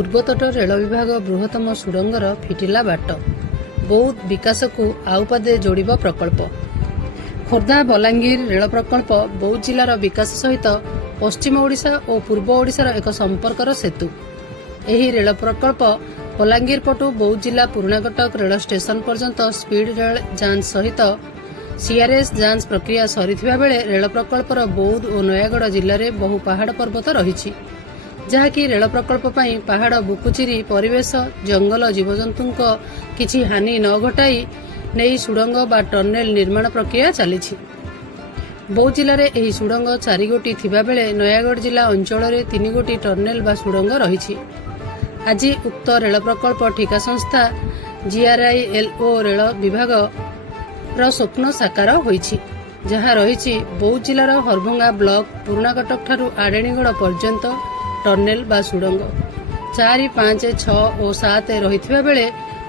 ପୂର୍ବତଟ ରେଳ ବିଭାଗ ବୃହତ୍ତମ ସୁଡ଼ଙ୍ଗର ଫିଟିଲା ବାଟ। ବୌଦ୍ଧ ବିକାଶକୁ ଆଉ ପାଦେ ଯୋଡ଼ିବ ପ୍ରକଳ୍ପ। ଖୋର୍ଦ୍ଧା ବଲାଙ୍ଗୀର ରେଳ ପ୍ରକଳ୍ପ ବୌଦ୍ଧ ଜିଲ୍ଲାର ବିକାଶ ସହିତ ପଶ୍ଚିମ ଓଡ଼ିଶା ଓ ପୂର୍ବ ଓଡ଼ିଶାର ଏକ ସମ୍ପର୍କର ସେତୁ। ଏହି ରେଳ ପ୍ରକଳ୍ପ ବଲାଙ୍ଗୀର ପଟୁ ବୌଦ୍ଧ ଜିଲ୍ଲା ପୁରୁଣାକଟକ ରେଳ ଷ୍ଟେସନ ପର୍ଯ୍ୟନ୍ତ ସ୍ପିଡ୍ ରେଳ ଯାଞ୍ଚ ସହିତ ସିଆର୍ଏସ୍ ଯାଞ୍ଚ ପ୍ରକ୍ରିୟା ସରିଥିବା ବେଳେ ରେଳ ପ୍ରକଳ୍ପର ବୌଦ୍ଧ ଓ ନୟାଗଡ଼ ଜିଲ୍ଲାରେ ବହୁ ପାହାଡ଼ ପର୍ବତ ରହିଛି, ଯାହାକି ରେଳ ପ୍ରକଳ୍ପ ପାଇଁ ପାହାଡ଼ ବୁକୁ ଚିରି ପରିବେଶ, ଜଙ୍ଗଲ, ଜୀବଜନ୍ତୁଙ୍କ କିଛି ହାନି ନ ଘଟାଇ ନେଇ ସୁଡ଼ଙ୍ଗ ବା ଟନେଲ ନିର୍ମାଣ ପ୍ରକ୍ରିୟା ଚାଲିଛି। ବୌଦ୍ଧ ଜିଲ୍ଲାରେ ଏହି ସୁଡ଼ଙ୍ଗ 4 ଗୋଟି ଥିବାବେଳେ ନୟାଗଡ଼ ଜିଲ୍ଲା ଅଞ୍ଚଳରେ 3 ଗୋଟି ଟନେଲ ବା ସୁଡ଼ଙ୍ଗ ରହିଛି। ଆଜି ଉକ୍ତ ରେଳ ପ୍ରକଳ୍ପ ଠିକା ସଂସ୍ଥା GRILO ରେଳ ବିଭାଗର ସ୍ୱପ୍ନ ସାକାର ହୋଇଛି, ଯାହା ରହିଛି ବୌଦ୍ଧ ଜିଲ୍ଲାର ହରଭଙ୍ଗା ବ୍ଲକ ପୁରୁଣାକଟକଠାରୁ ଆଡ଼େଣିଗଡ଼ ପର୍ଯ୍ୟନ୍ତ ଟନେଲ ବା ସୁଡ଼ଙ୍ଗ 4, 5, 6 ଓ 7 ରହିଥିବା ବେଳେ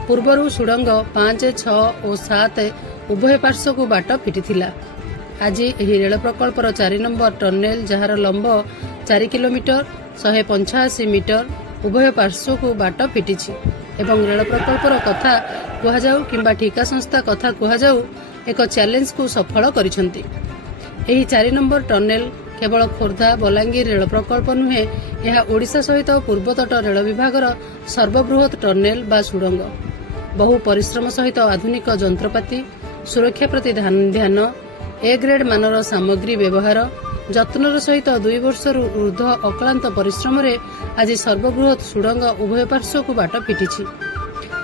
ପୂର୍ବରୁ ସୁଡ଼ଙ୍ଗ 5, 6 ଓ 7 ଉଭୟ ପାର୍ଶ୍ୱକୁ ବାଟ ଫିଟିଥିଲା। ଆଜି ଏହି ରେଳ ପ୍ରକଳ୍ପର 4 ନମ୍ବର ଟନେଲ, ଯାହାର ଲମ୍ବ 4 କିଲୋମିଟର 185 ମିଟର, ଉଭୟ ପାର୍ଶ୍ୱକୁ ବାଟ ଫିଟିଛି ଏବଂ ରେଳ ପ୍ରକଳ୍ପର କଥା କୁହାଯାଉ କିମ୍ବା ଠିକା ସଂସ୍ଥା କଥା କୁହାଯାଉ ଏକ ଚ୍ୟାଲେଞ୍ଜକୁ ସଫଳ କରିଛନ୍ତି। ଏହି 4 ନମ୍ବର ଟନେଲ କେବଳ ଖୋର୍ଦ୍ଧା ବଲାଙ୍ଗୀର ରେଳ ପ୍ରକଳ୍ପ ନୁହେଁ, ଏହା ଓଡ଼ିଶା ସହିତ ପୂର୍ବତଟ ରେଳ ବିଭାଗର ସର୍ବବୃହତ ଟନେଲ ବା ସୁଡ଼ଙ୍ଗ। ବହୁ ପରିଶ୍ରମ ସହିତ ଆଧୁନିକ ଯନ୍ତ୍ରପାତି, ସୁରକ୍ଷା ପ୍ରତି ଧ୍ୟାନ, ଏ ଗ୍ରେଡ୍ ମାନର ସାମଗ୍ରୀ ବ୍ୟବହାର, ଯତ୍ନର ସହିତ 2 ବର୍ଷରୁ ଊର୍ଦ୍ଧ୍ୱ ଅକ୍ଳାନ୍ତ ପରିଶ୍ରମରେ ଆଜି ସର୍ବବୃହତ ସୁଡ଼ଙ୍ଗ ଉଭୟ ପାର୍ଶ୍ୱକୁ ବାଟ ଫିଟିଛି।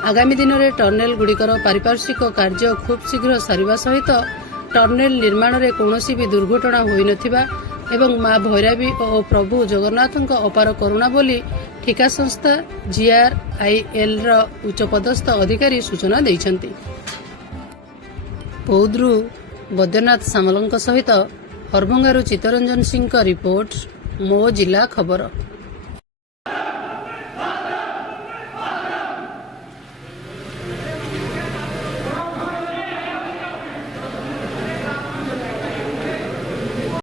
ଆଗାମୀ ଦିନରେ ଟନେଲ ଗୁଡ଼ିକର ପାରିପାର୍ଶ୍ୱିକ କାର୍ଯ୍ୟ ଖୁବ୍ ଶୀଘ୍ର ସାରିବା ସହିତ ଟନେଲ ନିର୍ମାଣରେ କୌଣସି ବି ଦୁର୍ଘଟଣା ହୋଇନଥିବା ଏବଂ ମା ଭୈରବୀ ଓ ପ୍ରଭୁ ଜଗନ୍ନାଥଙ୍କ ଅପାର କରୁଣା ବୋଲି ଠିକା ସଂସ୍ଥା GRILର ଉଚ୍ଚପଦସ୍ଥ ଅଧିକାରୀ ସୂଚନା ଦେଇଛନ୍ତି। ବୌଦ୍ଧରୁ ବୈଦ୍ୟନାଥ ସାମଲଙ୍କ ସହିତ ହରଭଙ୍ଗାରୁ ଚିତ୍ତରଞ୍ଜନ ସିଂଙ୍କ ରିପୋର୍ଟ, ମୋ ଜିଲ୍ଲା ଖବର।